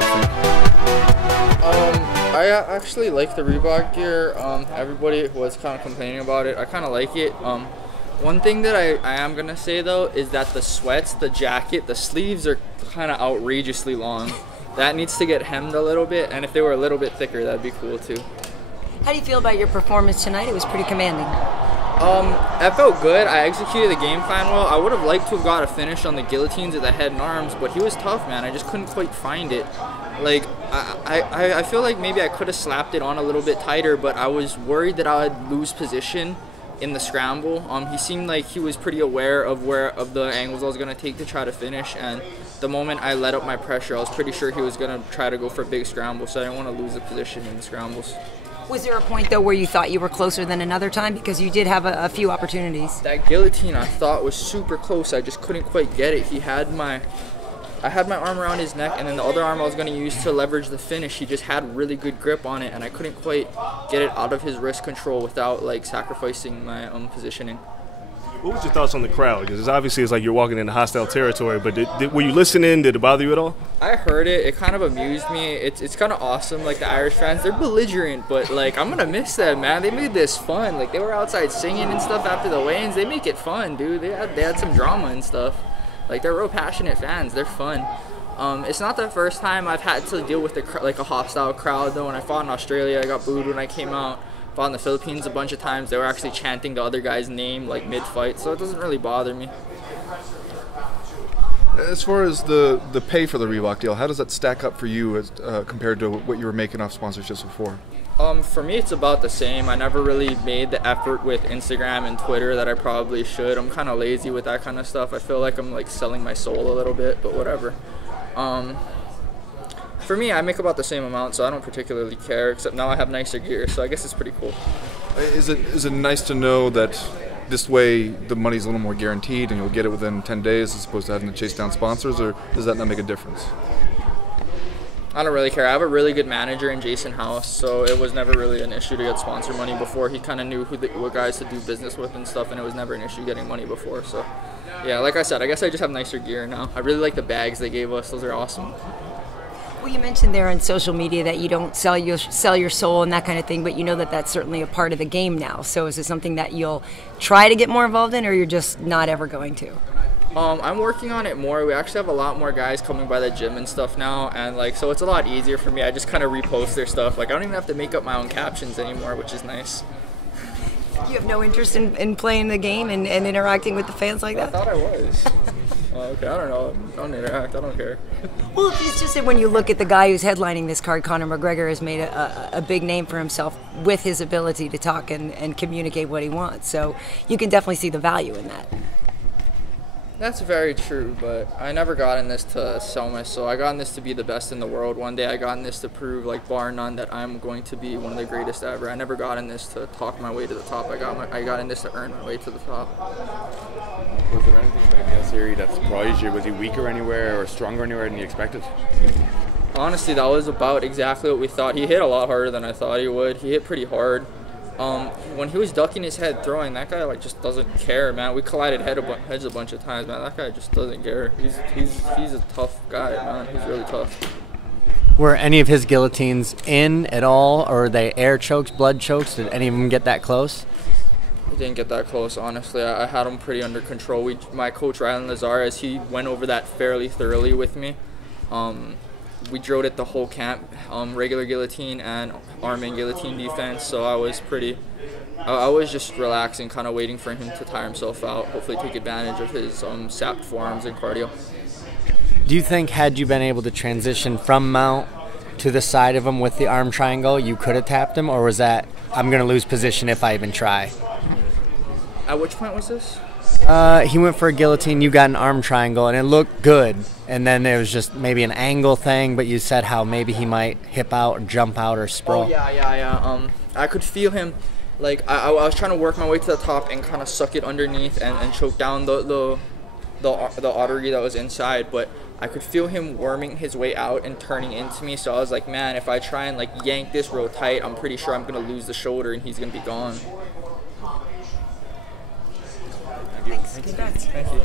do you think? I actually like the Reebok gear. Everybody was kind of complaining about it. I kind of like it. One thing that I am going to say, though, is that the sweats, the jacket, the sleeves are kind of outrageously long. That needs to get hemmed a little bit, and if they were a little bit thicker, that'd be cool, too. How do you feel about your performance tonight? It was pretty commanding. I felt good. I executed the game plan well. I would have liked to have got a finish on the guillotines at the head and arms, but he was tough, man. I just couldn't quite find it. Like, I feel like maybe I could have slapped it on a little bit tighter, but I was worried that I would lose position in the scramble. He seemed like he was pretty aware of the angles I was going to take to try to finish, and the moment I let up my pressure, I was pretty sure he was going to try to go for a big scramble, so I didn't want to lose the position in the scrambles. Was there a point, though, where you thought you were closer than another time? Because you did have a few opportunities. That guillotine I thought was super close. I just couldn't quite get it. I had my arm around his neck, and then the other arm I was going to use to leverage the finish. He just had really good grip on it, and I couldn't quite get it out of his wrist control without like sacrificing my positioning. What was your thoughts on the crowd? Because obviously it's like you're walking into hostile territory, but were you listening? Did it bother you at all? I heard it. It kind of amused me. It's kind of awesome. Like, the Irish fans, they're belligerent, but like, I'm gonna miss them, man. They made this fun. Like, they were outside singing and stuff after the weigh-ins. They make it fun, dude. They had some drama and stuff. Like, they're real passionate fans. They're fun. It's not the first time I've had to deal with a hostile crowd, though. When I fought in Australia, I got booed when I came out. Fought in the Philippines a bunch of times. They were actually chanting the other guy's name like mid-fight, so it doesn't really bother me. As far as the pay for the Reebok deal, how does that stack up for you as, compared to what you were making off sponsorships before? For me, it's about the same. I never really made the effort with Instagram and Twitter that I probably should. I'm kind of lazy with that kind of stuff. I feel like I'm like selling my soul a little bit, but whatever. For me, I make about the same amount, so I don't particularly care, except now I have nicer gear, so I guess it's pretty cool. Is it nice to know that this way the money's a little more guaranteed and you'll get it within 10 days as opposed to having to chase down sponsors, or does that not make a difference? I don't really care. I have a really good manager in Jason House, so it was never really an issue to get sponsor money before. He kind of knew what guys to do business with and stuff, and it was never an issue getting money before. So, yeah, like I said, I guess I just have nicer gear now. I really like the bags they gave us. Those are awesome. Well, you mentioned there on social media that you don't sell your soul and that kind of thing, but you know that that's certainly a part of the game now. So is it something that you'll try to get more involved in, or you're just not ever going to? I'm working on it more. We actually have a lot more guys coming by the gym and stuff now, and like, so it's a lot easier for me. I just kind of repost their stuff. Like, I don't even have to make up my own captions anymore, which is nice. You have no interest in playing the game and interacting with the fans like that? I thought I was. Okay, I don't know. Don't interact. I don't care. Well, it's just that when you look at the guy who's headlining this card, Conor McGregor has made a big name for himself with his ability to talk and communicate what he wants. So you can definitely see the value in that. That's very true, but I never got in this to sell my soul. I got in this to be the best in the world one day. I got in this to prove, like, bar none, that I'm going to be one of the greatest ever. I never got in this to talk my way to the top. I got in this to earn my way to the top. Was there anything about the Seery that surprised you? Was he weaker anywhere or stronger anywhere than you expected? Honestly, that was about exactly what we thought. He hit a lot harder than I thought he would. He hit pretty hard. When he was ducking his head throwing, that guy like just doesn't care, man. We collided heads a bunch of times, man. That guy just doesn't care. He's a tough guy, man. He's really tough. Were any of his guillotines in at all, or were they air chokes, blood chokes? Did any of them get that close? He didn't get that close, honestly. I had him pretty under control. My coach, Rylan Lazarez, he went over that fairly thoroughly with me. We drilled it the whole camp, regular guillotine and arm and guillotine defense, so I was just relaxing, kind of waiting for him to tire himself out, hopefully take advantage of his sapped forearms and cardio. Do you think had you been able to transition from mount to the side of him with the arm triangle, you could have tapped him, or was that, I'm going to lose position if I even try? At which point was this? He went for a guillotine, you got an arm triangle, and it looked good. And then there was just maybe an angle thing, but you said how maybe he might hip out or jump out or sprawl. Oh, yeah. I could feel him, like, I was trying to work my way to the top and kind of suck it underneath and choke down the artery that was inside, but I could feel him worming his way out and turning into me, so I was like, man, if I try and, like, yank this real tight, I'm pretty sure I'm going to lose the shoulder and he's going to be gone. Thanks. Congrats. Thank you.